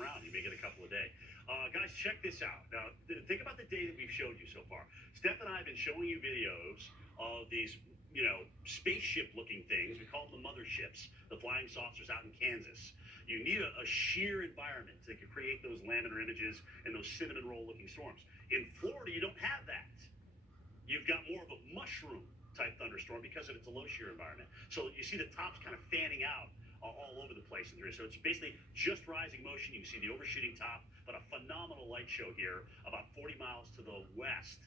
around. You may get a couple a day. Guys, check this out. Now, think about the day that we've showed you so far. Steph and I have been showing you videos of these, spaceship-looking things. We call them the motherships, the flying saucers out in Kansas. You need a sheer environment that can create those laminar images and those cinnamon roll-looking storms. In Florida, you don't have that. You've got more of a mushroom type thunderstorm because of its low shear environment. So you see the tops kind of fanning out all over the place in here. So it's basically just rising motion. You can see the overshooting top, but a phenomenal light show here about 40 miles to the west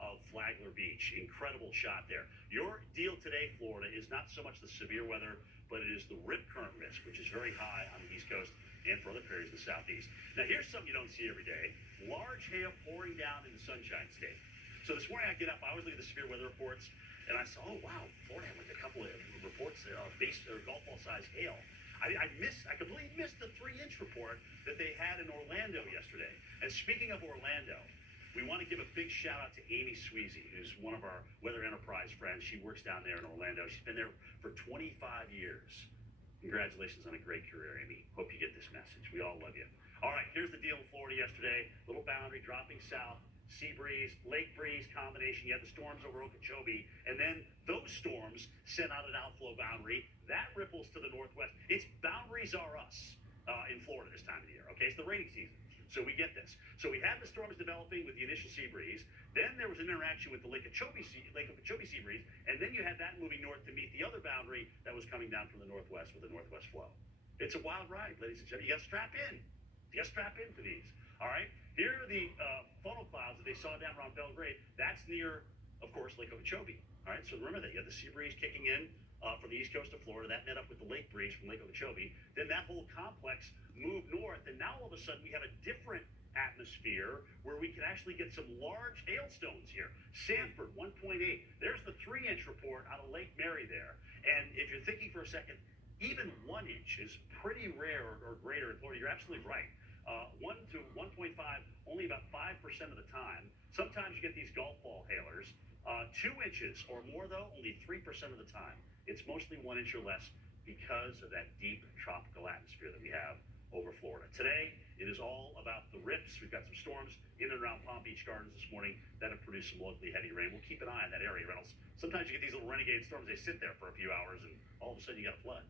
of Flagler Beach. Incredible shot there. Your deal today, Florida, is not so much the severe weather, but it is the rip current risk, which is very high on the East Coast and for other areas in the Southeast. Now, here's something you don't see every day. Large hail pouring down in the Sunshine State. So this morning I get up, I always look at the severe weather reports, and I saw, oh wow, Florida had like a couple of reports of golf ball size hail. I completely missed the 3-inch report that they had in Orlando yesterday. And speaking of Orlando, we want to give a big shout out to Amy Sweezy, who's one of our Weather Enterprise friends. She works down there in Orlando. She's been there for 25 years. Congratulations on a great career, Amy. Hope you get this message. We all love you. All right, here's the deal in Florida yesterday. Little boundary dropping south. Sea breeze, lake breeze combination. You had the storms over Okeechobee, and then those storms sent out an outflow boundary that ripples to the northwest. It's boundaries are us in Florida this time of the year. Okay, it's the rainy season, so we get this. So we had the storms developing with the initial sea breeze. Then there was an interaction with the Lake Okeechobee sea breeze, and then you had that moving north to meet the other boundary that was coming down from the northwest with the northwest flow. It's a wild ride, ladies and gentlemen. You got to strap in. You got to strap in for these. All right. Here are the funnel clouds that they saw down around Belgrade. That's near, of course, Lake Okeechobee. All right, so remember that. You had the sea breeze kicking in from the east coast of Florida. That met up with the lake breeze from Lake Okeechobee. Then that whole complex moved north, and now all of a sudden we have a different atmosphere where we can actually get some large hailstones here. Sanford, 1.8. There's the 3-inch report out of Lake Mary there. And if you're thinking for a second, even 1 inch is pretty rare or greater in Florida. You're absolutely right. 1 to 1.5, only about 5% of the time. Sometimes you get these golf ball hailers. 2 inches or more, though, only 3% of the time. It's mostly 1 inch or less because of that deep tropical atmosphere that we have over Florida. Today, it is all about the rips. We've got some storms in and around Palm Beach Gardens this morning that have produced some locally heavy rain. We'll keep an eye on that area, Reynolds. Sometimes you get these little renegade storms. They sit there for a few hours, and all of a sudden you got a flood.